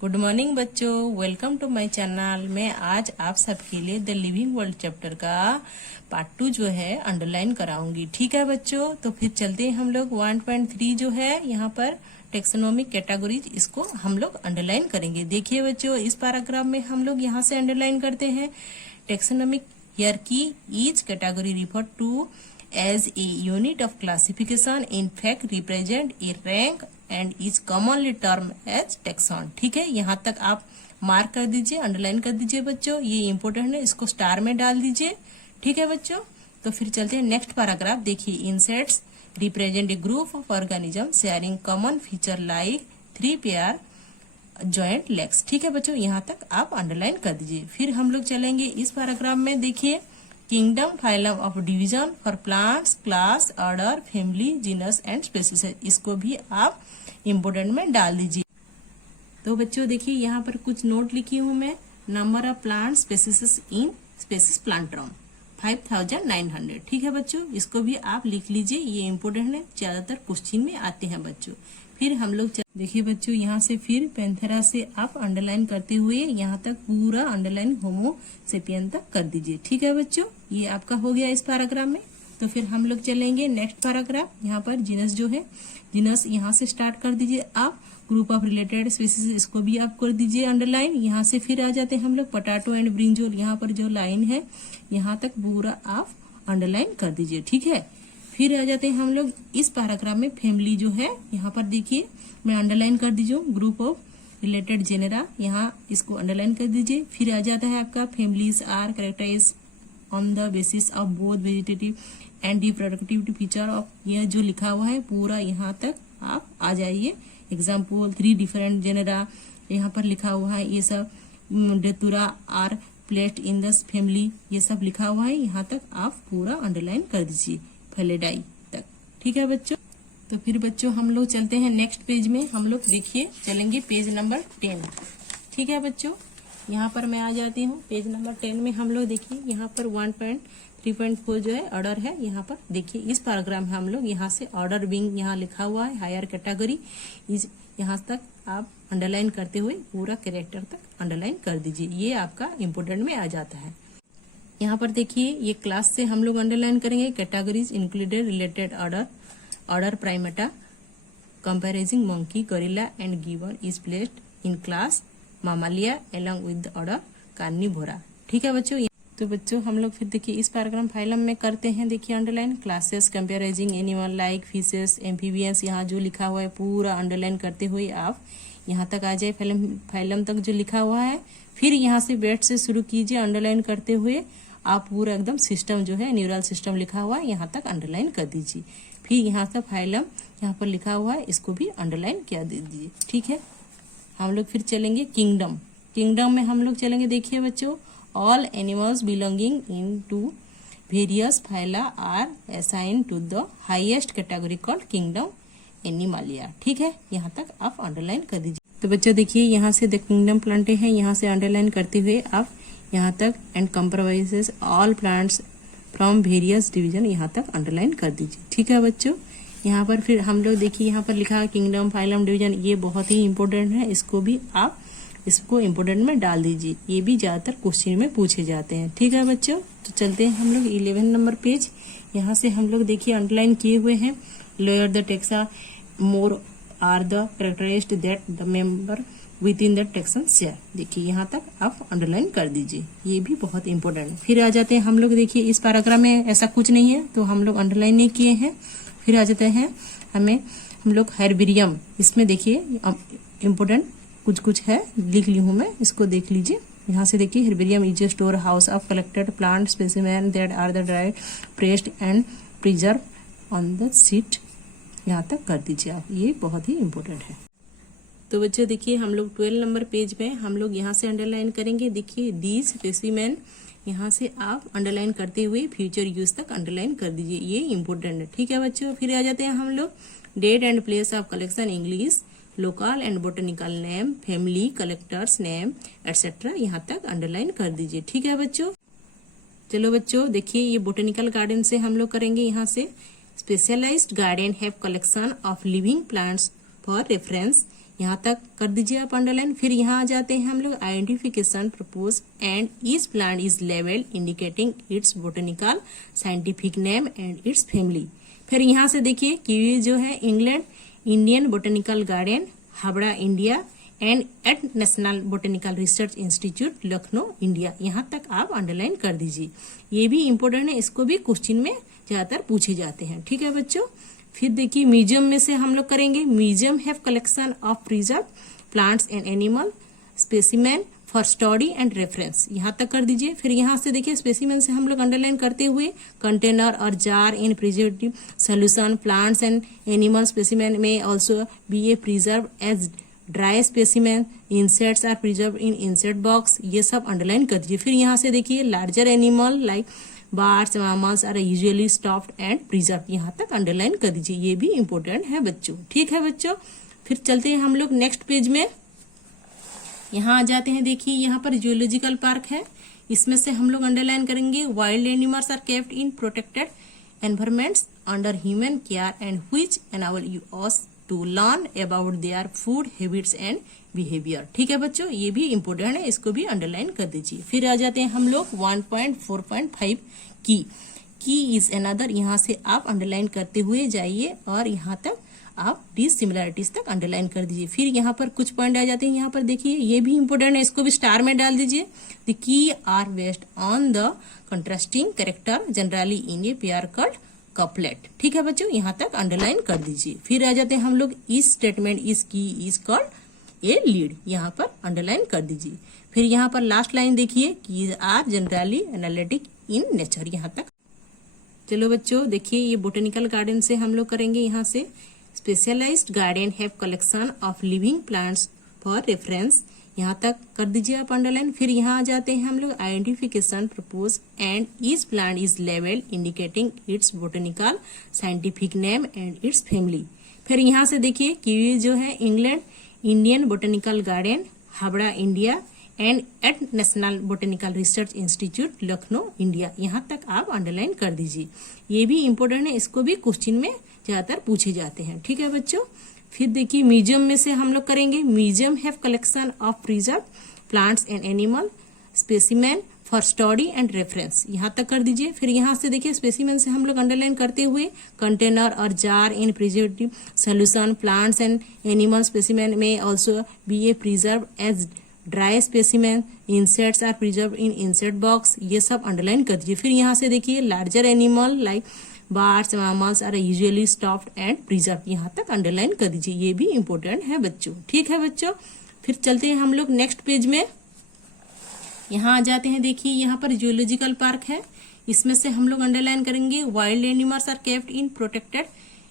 Good morning बच्चों, welcome to my channel. मैं आज आप सबके लिए द लिविंग वर्ल्ड चैप्टर का पार्ट 2 जो है अंडरलाइन कराऊंगी। ठीक है बच्चों, तो फिर चलते हैं हम लोग 1.3 जो है यहाँ पर टेक्सोनोमिक कैटेगरीज, इसको हम लोग अंडरलाइन करेंगे। देखिए बच्चों, इस पैराग्राफ में हम लोग यहाँ से अंडरलाइन करते हैं taxonomic hierarchy each category refer to as a unit of classification, in fact represent a rank and is commonly termed as taxon। ठीक है, यहाँ तक आप मार्क कर दीजिए, अंडरलाइन कर दीजिए बच्चों, ये इंपॉर्टेंट है, इसको स्टार में डाल दीजिए। ठीक है बच्चों, तो फिर चलते हैं नेक्स्ट पैराग्राफ। देखिए, insects represent a group of organism sharing common feature like 3 pair joint legs. ठीक है बच्चों, यहाँ तक आप अंडरलाइन कर दीजिए। फिर हम लोग चलेंगे इस पैराग्राफ में। देखिए, kingdom phylum of division for plants, class, order, family, genus and species, इसको भी आप इम्पोर्टेंट में डाल दीजिए। तो बच्चों देखिए, यहाँ पर कुछ नोट लिखी हूँ मैं। Number of plant species in species प्लांटरम 5900। ठीक है बच्चों, इसको भी आप लिख लीजिए, ये इम्पोर्टेंट है, ज्यादातर क्वेश्चन में आते हैं बच्चों। फिर हम लोग देखिए बच्चों, यहाँ से फिर पैंथेरा से आप अंडरलाइन करते हुए यहाँ तक पूरा अंडरलाइन होमोसेपियन तक कर दीजिए। ठीक है बच्चों, ये आपका हो गया इस पैराग्राफ में। तो फिर हम लोग चलेंगे नेक्स्ट पैराग्राफ। यहाँ पर जीनस जो है, जीनस यहाँ से स्टार्ट कर दीजिए आप। ग्रुप ऑफ रिलेटेड स्पीसीज, इसको भी आप कर दीजिए अंडरलाइन। यहाँ से फिर आ जाते हैं हम लोग पोटैटो एंड ब्रिंजोल, यहाँ पर जो लाइन है यहाँ तक पूरा आप अंडरलाइन कर दीजिए। ठीक है, फिर आ जाते हैं हम लोग इस पैराग्राफ में। फैमिली जो है यहाँ पर देखिए, मैं अंडरलाइन कर दीजिए ग्रुप ऑफ रिलेटेड जेनेरा, यहाँ इसको अंडरलाइन कर दीजिए। फिर आ जाता है आपका families are characterise on the basis of both vegetative and reproductive feature of, यह जो लिखा हुआ है पूरा यहाँ तक आप आ जाइए। एग्जाम्पल 3 डिफरेंट जेनेरा यहाँ पर लिखा हुआ है, ये सब datura are placed in the family, ये सब लिखा हुआ है, यहाँ तक आप पूरा अंडरलाइन कर दीजिए फेलिडाई तक। ठीक है बच्चों, तो फिर बच्चों हम लोग चलते हैं नेक्स्ट पेज में। हम लोग देखिए चलेंगे पेज नंबर 10। ठीक है बच्चों, यहाँ पर मैं आ जाती हूँ पेज नंबर 10 में। हम लोग देखिए यहाँ पर 1.3.4 जो है ऑर्डर है। यहाँ पर देखिए इस पैराग्राफ में हम लोग यहाँ से ऑर्डर बिंग यहाँ लिखा हुआ है हायर कैटेगरी, इस यहाँ तक आप अंडरलाइन करते हुए पूरा कैरेक्टर तक अंडरलाइन कर दीजिए, ये आपका इम्पोर्टेंट में आ जाता है। यहाँ पर देखिए, ये क्लास से हम लोग अंडरलाइन करेंगे categories included related order, order Primata comprising monkey, gorilla and गिवन is placed in class Mammalia along with the order Carnivora. ठीक है बच्चों, तो बच्चों हम लोग फिर देखिए इस पैराग्राफ फाइलम में करते हैं। देखिए underline classes कंपेरिजिंग animal like fishes, amphibians, यहाँ जो लिखा हुआ है पूरा अंडरलाइन करते हुए आप यहाँ तक आ जाए, फाइलम तक जो लिखा हुआ है। फिर यहाँ से बेट से शुरू कीजिए अंडरलाइन करते हुए आप पूरा एकदम सिस्टम जो है न्यूरल सिस्टम लिखा हुआ है यहाँ तक अंडरलाइन कर दीजिए। फिर यहाँ से फाइलम यहाँ पर लिखा हुआ है, इसको भी अंडरलाइन कर दीजिए। ठीक है, हम लोग फिर चलेंगे किंगडम। किंगडम में हम लोग चलेंगे, देखिए बच्चों, all animals belonging into various phyla are assign to the highest category called kingdom Animalia. ठीक है, यहाँ तक आप अंडरलाइन कर दीजिए। तो बच्चों देखिए, यहाँ से द किंगडम प्लांटे हैं, यहाँ से अंडरलाइन करते हुए आप यहाँ तक and compromises all plants from various division, यहाँ तक अंडरलाइन कर दीजिए। ठीक है बच्चों, यहाँ पर फिर हम लोग देखिए यहाँ पर लिखा है किंगडम फाइलम डिवीजन, ये बहुत ही इंपॉर्टेंट है, इसको भी आप इसको इंपॉर्टेंट में डाल दीजिए, ये भी ज्यादातर क्वेश्चन में पूछे जाते हैं। ठीक है बच्चों, तो चलते हैं हम लोग 11 नंबर पेज। यहाँ से हम लोग देखिए अंडरलाइन किए हुए हैं, lower the taxa more are the characteristic that the member within the taxon share. देखिए यहाँ तक आप अंडरलाइन कर दीजिए, ये भी बहुत इंपॉर्टेंट है। फिर आ जाते हैं हम लोग, देखिए इस पैराग्राफ में ऐसा कुछ नहीं है तो हम लोग अंडरलाइन नहीं किए हैं। फिर आ जाते हैं हम लोग हर्बेरियम, इसमें देखिए इम्पोर्टेंट कुछ कुछ है, लिख ली हूँ मैं, इसको देख लीजिए। यहाँ से देखिए, herbarium is a store house of collected plant specimen that are the dried, pressed and preserve on the sheet, यहाँ तक कर दीजिए आप, ये बहुत ही इम्पोर्टेंट है। तो बच्चों देखिए, हम लोग 12 नंबर पेज में हम लोग यहाँ से अंडरलाइन करेंगे। देखिए दीज स्पेसिमेन, यहाँ से आप अंडरलाइन करते हुए फ्यूचर यूज तक अंडरलाइन कर दीजिए, ये इंपॉर्टेंट है। ठीक है बच्चों, फिर आ जाते हैं हम लोग date and place of collection English, local and botanical name, family, collectors name etcetera, यहाँ तक अंडरलाइन कर दीजिए। ठीक है बच्चों, चलो बच्चों देखिए, ये बोटेनिकल गार्डन से हम लोग करेंगे। यहाँ से specialised garden have collection of living plants for reference यहाँ तक कर दीजिए आप अंडरलाइन। फिर यहाँ आ जाते हैं हम लोग identification purpose and each plant is लेवल indicating its botanical scientific name and its family. फिर यहाँ से देखिए कि जो है England Indian botanical garden Howrah India and at national botanical research institute Lucknow India, यहाँ तक आप अंडरलाइन कर दीजिए। ये भी इम्पोर्टेंट है, इसको भी क्वेश्चन में ज्यादातर पूछे जाते हैं। ठीक है बच्चों। फिर देखिए म्यूजियम में से हम लोग करेंगे। Museum have collection of preserve plants and animal specimen for study and reference, यहाँ तक कर दीजिए। फिर यहाँ से देखिए स्पेसिमेन से हम लोग अंडरलाइन करते हुए कंटेनर और jar in preservative solution plants and animal specimen में also be a preserve as dry specimen insects are preserve in insect box, ये सब अंडरलाइन कर दीजिए। फिर यहाँ से देखिए larger animal like birds mammals are usually stuffed and preserve, यहाँ तक अंडरलाइन कर दीजिए। ये भी इम्पोर्टेंट है बच्चों। ठीक है बच्चों। फिर चलते हैं हम लोग नेक्स्ट पेज में। यहाँ आ जाते हैं। देखिए यहाँ पर जूलॉजिकल पार्क है, इसमें से हम लोग अंडरलाइन करेंगे wild animals are kept in protected environments under human care and which enable us to learn about their food habits and behaviour. ठीक है बच्चों, ये भी इम्पोर्टेंट है, इसको भी अंडरलाइन कर दीजिए। फिर आ जाते हैं हम लोग 1.4.5 की इज अनदर, यहाँ से आप अंडरलाइन करते हुए जाइए और यहाँ तक आप डिसिमिलरिटीज तक अंडरलाइन कर दीजिए। फिर यहाँ पर कुछ पॉइंट आ जाते हैं, यहाँ पर देखिए ये भी इम्पोर्टेंट है, इसको भी स्टार में डाल दीजिए। The key are based on the contrasting character generally in a pair called couplet. ठीक है बच्चों, यहाँ तक अंडरलाइन कर दीजिए। फिर आ जाते हैं हम लोग इस स्टेटमेंट इस की इज कॉल्ड ए लीड, यहाँ पर अंडरलाइन कर दीजिए। फिर यहाँ पर लास्ट लाइन देखिए key are generally analytic in nature, यहाँ तक। चलो बच्चों देखिए ये बोटेनिकल गार्डन से हम लोग करेंगे। यहाँ से specialised garden have collection of living plants for reference, यहाँ तक कर दीजिए आप अंडरलाइन। फिर यहाँ आ जाते हैं हम लोग identification purpose and each plant is लेवल indicating its botanical scientific name and its family. फिर यहाँ से देखिए कि जो है England Indian botanical garden Howrah India and at national botanical research institute Lucknow India, यहाँ तक आप अंडरलाइन कर दीजिए। ये भी इम्पोर्टेंट है, इसको भी क्वेश्चन में ज्यादातर पूछे जाते हैं। ठीक है बच्चों। फिर देखिए म्यूजियम में से हम लोग करेंगे। Museum have collection of preserve plants and animal specimen for study and reference, यहाँ तक कर दीजिए। फिर यहाँ से देखिए स्पेसिमेन से हम लोग अंडरलाइन करते हुए कंटेनर और jar in preservative solution plants and animal specimen में also be a preserve as dry specimen insects are preserve in insect box, ये सब अंडरलाइन कर दीजिए। फिर यहाँ से देखिए larger animal like birds mammals are usually stuffed and preserve, यहाँ तक अंडरलाइन कर दीजिए। ये भी इम्पोर्टेंट है बच्चों। ठीक है बच्चों। फिर चलते हैं हम लोग नेक्स्ट पेज में। यहाँ आ जाते हैं। देखिए यहाँ पर जूलॉजिकल पार्क है, इसमें से हम लोग अंडरलाइन करेंगे wild animals are kept in protected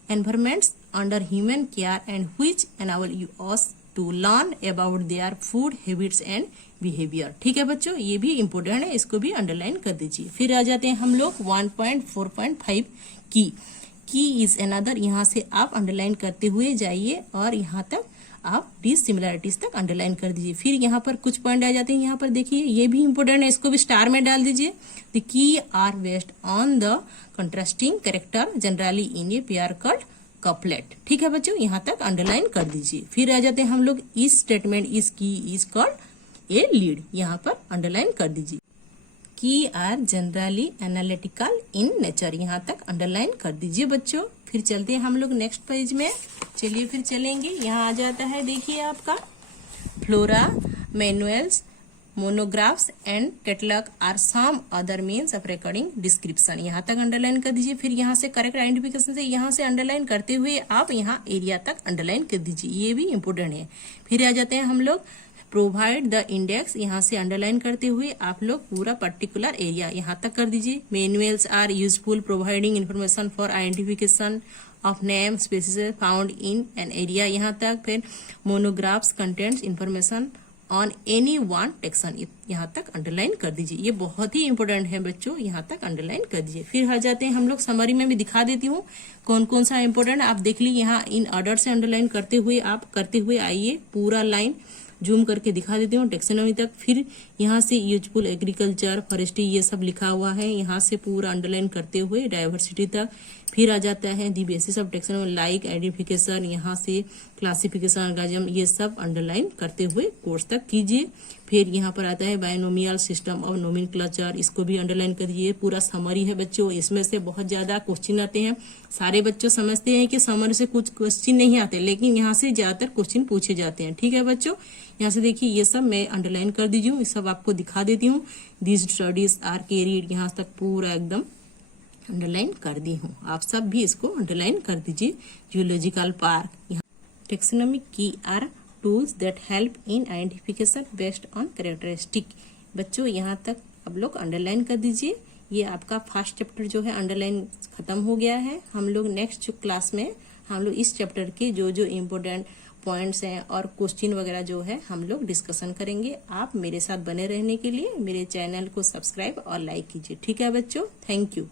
environments under human care and which enable us to learn about their food habits and behaviour. ठीक है बच्चों, ये भी इम्पोर्टेंट है, इसको भी अंडरलाइन कर दीजिए। फिर आ जाते हैं हम लोग 1.4.5 की इज अनदर, यहाँ से आप अंडरलाइन करते हुए जाइए और यहाँ तक आप डिसिमिलरिटीज तक अंडरलाइन कर दीजिए। फिर यहाँ पर कुछ पॉइंट आ जाते हैं, यहाँ पर देखिए ये भी इम्पोर्टेंट है, इसको भी स्टार में डाल दीजिए। The key are based on the contrasting character generally in a pair called couplet. ठीक है बच्चों, यहाँ तक अंडरलाइन कर दीजिए। फिर आ जाते हैं हम लोग इस स्टेटमेंट इस की इज कॉल्ड ए लीड, यहाँ पर अंडरलाइन कर दीजिए। Key are generally analytical in nature, यहाँ तक अंडरलाइन कर दीजिए बच्चों। फिर चलते हैं हम लोग नेक्स्ट पेज में। चलिए फिर चलेंगे। यहाँ आ जाता है देखिए आपका flora manuals monographs and catalogue are some other means of recording description, यहाँ तक अंडरलाइन कर दीजिए। फिर यहाँ से करेक्ट आइडेंटिफिकेशन से यहाँ से अंडरलाइन करते हुए आप यहाँ एरिया तक अंडरलाइन कर दीजिए, ये भी इम्पोर्टेंट है। फिर आ जाते हैं हम लोग प्रोवाइड द इंडेक्स, यहाँ से अंडरलाइन करते हुए आप लोग पूरा पर्टिकुलर एरिया यहाँ तक कर दीजिए। Manuals are useful providing information for identification of name species found in an area, यहाँ तक। फिर monographs contents information on any one taxon, यहाँ तक अंडरलाइन कर दीजिए। ये बहुत ही इंपॉर्टेंट है बच्चों, यहाँ तक अंडरलाइन कर दीजिए। फिर आ जाते हैं हम लोग समरी में भी दिखा देती हूँ कौन कौन सा इंपॉर्टेंट आप देख लीजिए। यहाँ इन ऑर्डर से अंडरलाइन करते हुए आप करते हुए आइए, पूरा लाइन जूम करके दिखा देती हूँ टेक्सोनॉमी तक। फिर यहाँ से यूजफुल एग्रीकल्चर फॉरेस्ट्री ये सब लिखा हुआ है, यहाँ से पूरा अंडरलाइन करते हुए डाइवर्सिटी तक। फिर आ जाता है the basis of taxonomy, like identification, यहाँ से क्लासिफिकेशन, ऑर्गेनिज्म, ये सब अंडरलाइन करते हुए कोर्स तक कीजिए। फिर यहाँ पर आता है बायनोमियल सिस्टम ऑफ नोमेनक्लेचर, इसको भी अंडरलाइन करिए। पूरा समरी है बच्चों, इसमें से बहुत ज्यादा क्वेश्चन आते हैं। सारे बच्चों समझते हैं कि समरी से कुछ क्वेश्चन नहीं आते, लेकिन यहाँ से ज्यादातर क्वेश्चन पूछे जाते हैं। ठीक है बच्चों, यहाँ से देखिए ये सब मैं अंडरलाइन कर दीजिए, ये सब आपको दिखा देती हूँ। दिस स्टडीज आर कैरीड, यहाँ तक पूरा एकदम अंडरलाइन कर दी हूँ। आप सब भी इसको अंडरलाइन कर दीजिए। जूलॉजिकल पार्क, यहाँ taxonomy key are tools that help in identification based on characteristic. बच्चों यहाँ तक अब लोग अंडरलाइन कर दीजिए। ये आपका फर्स्ट चैप्टर जो है अंडरलाइन खत्म हो गया है। हम लोग नेक्स्ट क्लास में हम लोग इस चैप्टर के जो जो इम्पोर्टेंट पॉइंट्स हैं और क्वेश्चन वगैरह जो है हम लोग डिस्कशन करेंगे। आप मेरे साथ बने रहने के लिए मेरे चैनल को सब्सक्राइब और लाइक कीजिए। ठीक है बच्चों, थैंक यू।